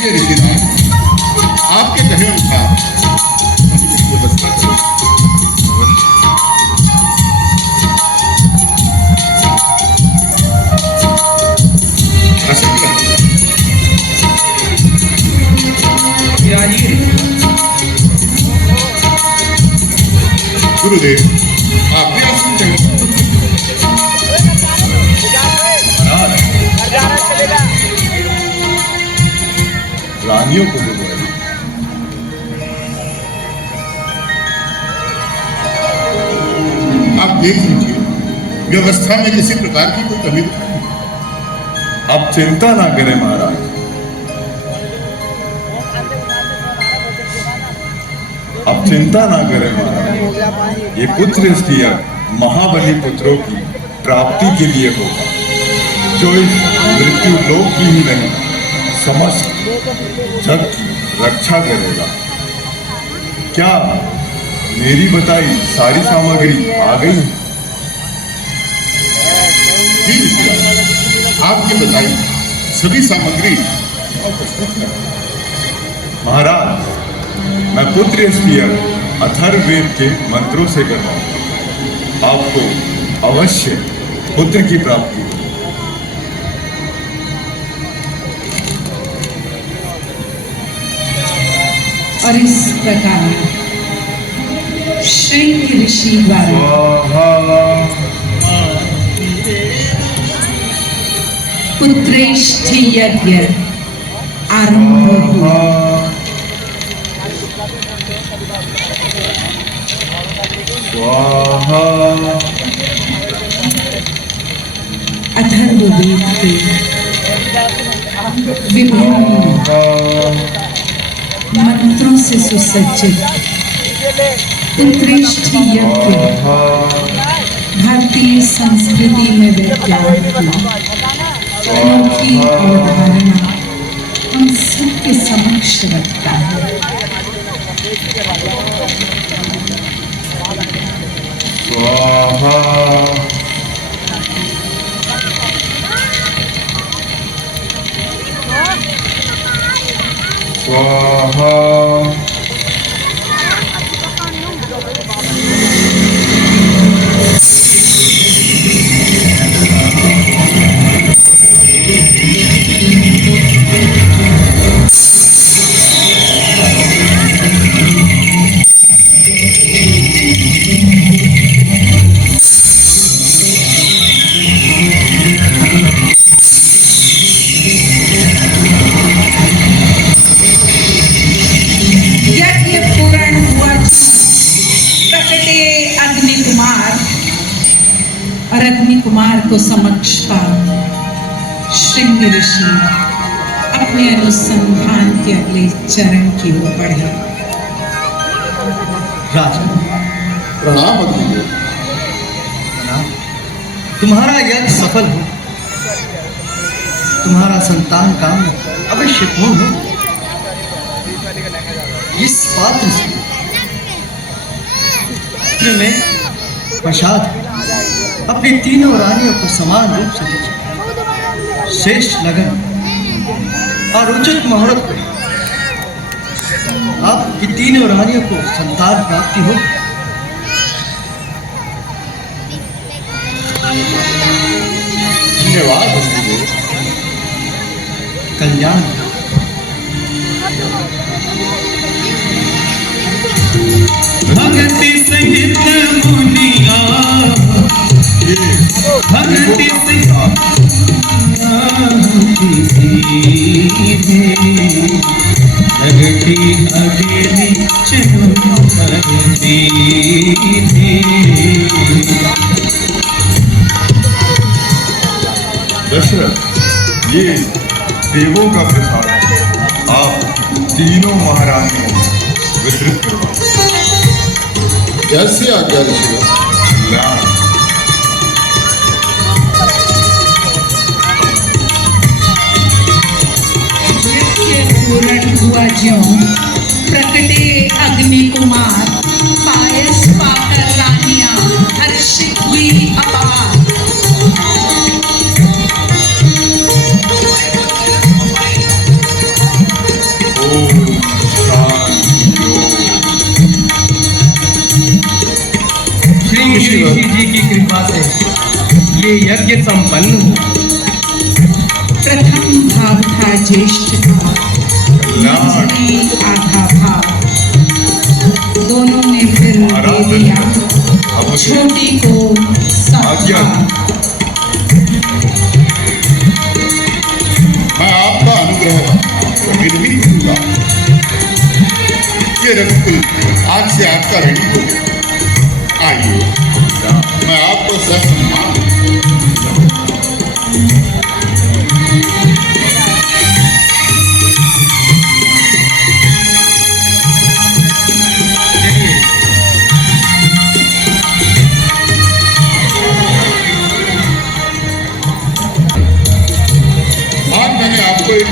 ये ऋषिराज, आपके कहे अनुसार व्यवस्था करो। गुरुदेव, आपने आसन चाहिए। रानियों को भी बोला। आप देख लीजिए, व्यवस्था में किसी प्रकार की कोई कमी नहीं। आप चिंता ना करें महाराज, आप चिंता ना करें महाराज। ये पुत्र स्त्रिया महाबली पुत्रों की प्राप्ति के लिए होगा, जो इस मृत्यु लोक की ही नहीं समस्त जग की रक्षा करेगा। क्या मेरी बताई सारी सामग्री आ गई? जी ऋषिराज, आपकी बताई सभी सामग्री प्रस्तुत है। महाराज, मैं पुत्र स्त्रियर अथर्ववेद के मंत्रों से करवाऊंगा, आपको अवश्य पुत्र की प्राप्ति होगी। और इस प्रकार श्रृंग ऋषि द्वारा पुत्रेष्ठ यज्ञ आरंभ हुआ। अथर्ववेद के विभिन्न मंत्रों से सुसज्जित पुत्रेष्ठ यज्ञ भारतीय संस्कृति में विज्ञान की अनोखी अवधारणा हम सबके समक्ष रखता है। और अग्नि कुमार को समक्ष पा श्रृंग ऋषि अपने अनुसंधान के अगले चरण की ओर बढ़े। राजा, प्रणाम अग्नि। तुम्हारा यज्ञ सफल हो, तुम्हारा संतान काम अवश्य पूर्ण हो। इस पात्र से पुत्र में प्रसाद अपनी तीनों रानियों को समान रूप से दीजिए। श्रेष्ठ लगन और उचित मुहूर्त पर आपकी तीनों रानियों को संतान प्राप्ति हो। धन्यवाद अग्निदेव। कल्याण। भक्ति सहित मुनिया, भक्ति सहित भक्ति अग्नि चमकती दशरथ, ये देवों का प्रसाद आप तीनों महारानियों को वितरित करवाओ। कैसी आज्ञा ऋषिराज? पूर्ण हुआ ज्यों प्रकटे अग्नि कुमार, पायस पाकर रानियां हर्षित हुई अपार। ये यज्ञ संपन्न हो। प्रथम भाव था ज्येष्ठ का, मझली आधा भाव, दोनों ने फिर दे दिया छोटी को सब आज्ञा। भाव। मैं आपका अनुग्रह कभी नहीं भूलूंगा। ये रघुकुल आज से आपका ऋणी हो गया। आइए, मैं आपको ससम्मान चलिए आज मैंने आपको एक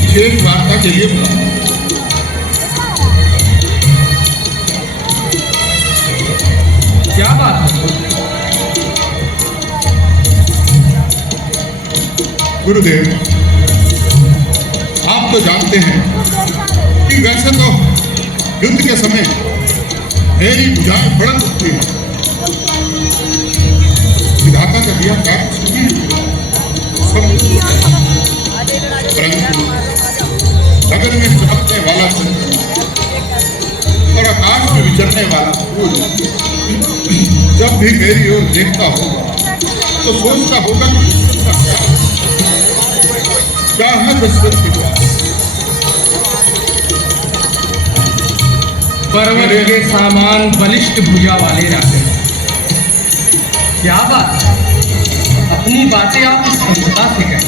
विशेष वार्ता के लिए बुलाया। क्या बात है? गुरुदेव, आप तो जानते हैं कि वैसे तो युद्ध के समय मेरी भुजाएं बढ़त होती हैं। विधाता का दिया कार्य सुखी सब, परंतु गगन में चमकने वाला चंद्रमा और आकाश में विचरने वाला सूर्य जब भी मेरी ओर देखता होगा तो सोचता होगा कि इसका क्या है दशरथ के पास। पर्वत के सामान बलिष्ठ भुजा वाले राजा। क्या बात है? अपनी बातें आप इस क्षमता से कहें।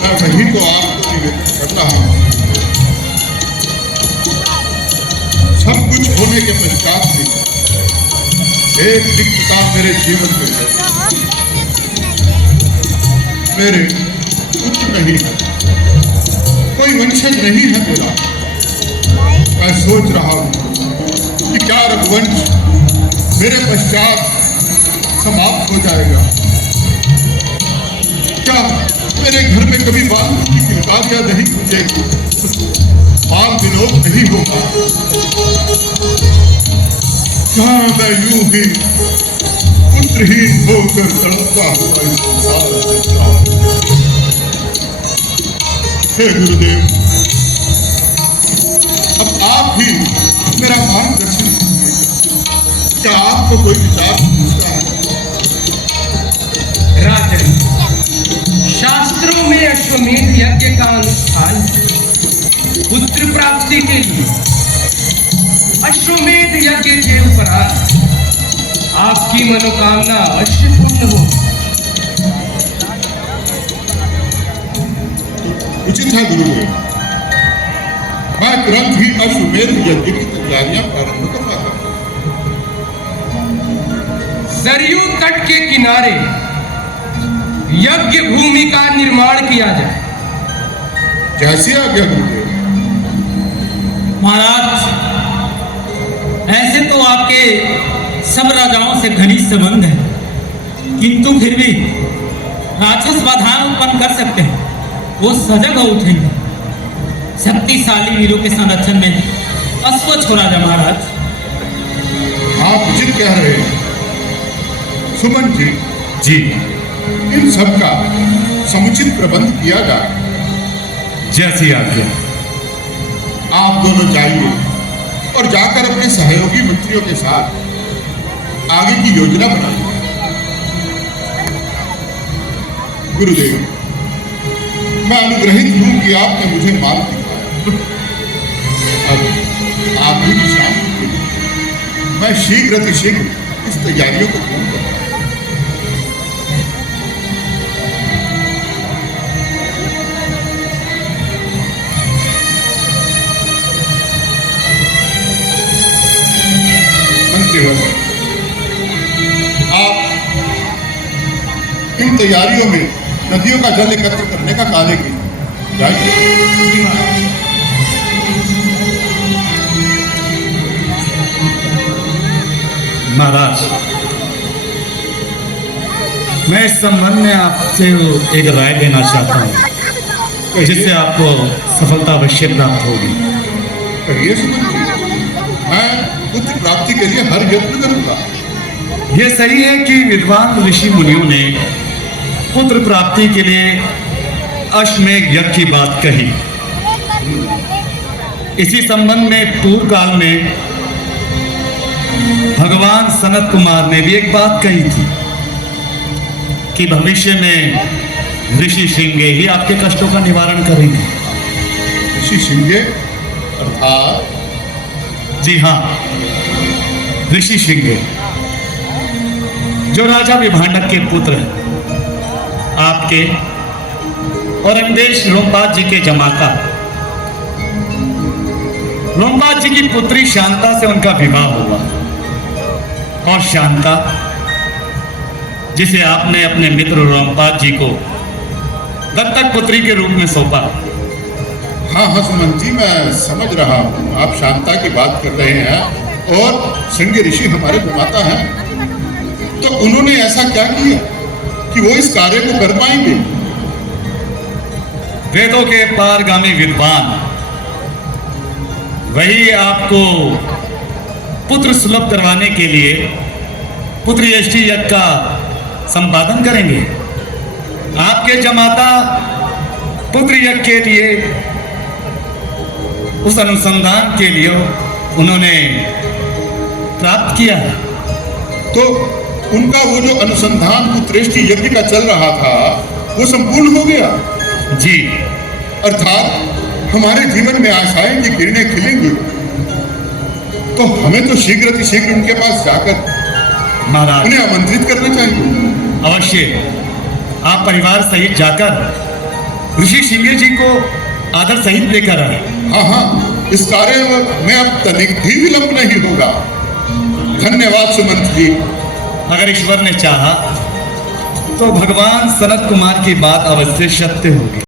मैं वही तो आपको निवेदन कर रहा हूँ। सब कुछ होने के पश्चात भी एक रिक्तता मेरे जीवन में है। मेरे पुत्र नहीं है, कोई वंशज नहीं है मेरा। मैं सोच रहा हूँ कि क्या रघुवंश मेरे पश्चात समाप्त हो जाएगा। क्या मेरे घर में कभी बाल की किलकारियां नहीं गूंजेगी, बाल विलोप नहीं होगा। क्या मैं यूं ही पुत्रहीन होकर तड़पता हुआ इस संसार से जाऊं? हे गुरुदेव, अब आप ही मेरा मार्गदर्शन कीजिए। क्या आपको कोई विचार पूछता है? राजन, शास्त्रों में अश्वमेध यज्ञ का अनुष्ठान पुत्र प्राप्ति के लिए। अश्वमेध यज्ञ के उपरांत आपकी मनोकामना अवश्य पूर्ण हो। उचित है गुरुदेव, मैं तुरंत ही अश्वमेध यज्ञ की तैयारियां प्रारंभ करवाता हूं। सरयू तट के किनारे यज्ञ भूमि का निर्माण किया जाए। जैसे आज्ञा गुरुदेव। महाराज, ऐसे तो आपके सब राजाओं से घनिष्ठ संबंध है, किंतु फिर भी राक्षस बाधाएं उत्पन्न कर सकते हैं। वो सजग हो उठेंगे। शक्तिशाली वीरों के संरक्षण में अश्व छोड़ा जा महाराज। आप उचित कह रहे हैं सुमन जी। जी, इन सब का समुचित प्रबंध किया जाए। जैसी आज्ञा। आप दोनों जाइए और जाकर अपने सहयोगी मंत्रियों के साथ आगे की योजना बनाइए। गुरुदेव, मैं अनुग्रहित हूं कि आपने मुझे मान दिया। अब आप भी विश्राम कीजिए। मैं शीघ्र अतिशीघ्र इस तैयारियों को पूर्ण करूंगा। मंत्रीवर, आप इन तैयारियों में नदियों का जल एकत्र करने का कार्य कीजिए। जाइए। महाराज, मैं इस संबंध में आपसे एक राय देना चाहता हूँ, जिससे आपको सफलता अवश्य प्राप्त होगी। कहिए सुमन जी, मैं पुत्र प्राप्ति के लिए हर यत्न करूंगा। ये सही है कि विद्वान ऋषि मुनियों ने पुत्र प्राप्ति के लिए अश्वमेध यज्ञ की बात कही। इसी संबंध में पूर्व काल में भगवान सनत कुमार ने भी एक बात कही थी कि भविष्य में ऋषि श्रृंगे ही आपके कष्टों का निवारण करेंगे। ऋषि श्रृंगे अर्थात? जी हाँ, ऋषि श्रृंगे जो राजा विभांडक के पुत्र हैं, आपके और अंदेश लोमपाद जी के जमाता। लोमपाद जी की पुत्री शांता से उनका विवाह हुआ और शांता, जिसे आपने अपने मित्र लोमपाद जी को दत्तक पुत्री के रूप में सौंपा। हाँ हाँ सुमन जी, मैं समझ रहा हूँ आप शांता की बात कर रहे हैं और श्रृंगे ऋषि हमारे जमाता हैं। तो उन्होंने ऐसा क्या किया कि वो इस कार्य को कर पाएंगे? वेदों के पारगामी विद्वान वही आपको पुत्र सुलभ करवाने के लिए पुत्र यष्टि यज्ञ का संपादन करेंगे। आपके जमाता पुत्र यज्ञ के लिए, उस अनुसंधान के लिए उन्होंने प्राप्त किया। तो उनका वो जो अनुसंधान पुत्रेष्टि यज्ञ का चल रहा था वो संपूर्ण हो गया? जी, अर्थात हमारे जीवन में आशाएं की किरणें खिलेंगी। तो हमें तो शीघ्र शीघ्र उनके पास जाकर महाराज उन्हें आमंत्रित करना चाहिए। अवश्य आप परिवार सहित जाकर ऋषि श्रृंगे जी को आदर सहित लेकर आए। हाँ हाँ, इस कार्य में अब तनिक भी विलंब नहीं होगा। धन्यवाद सुमंत जी। अगर ईश्वर ने चाहा तो भगवान सनत कुमार की बात अवश्य सत्य होगी।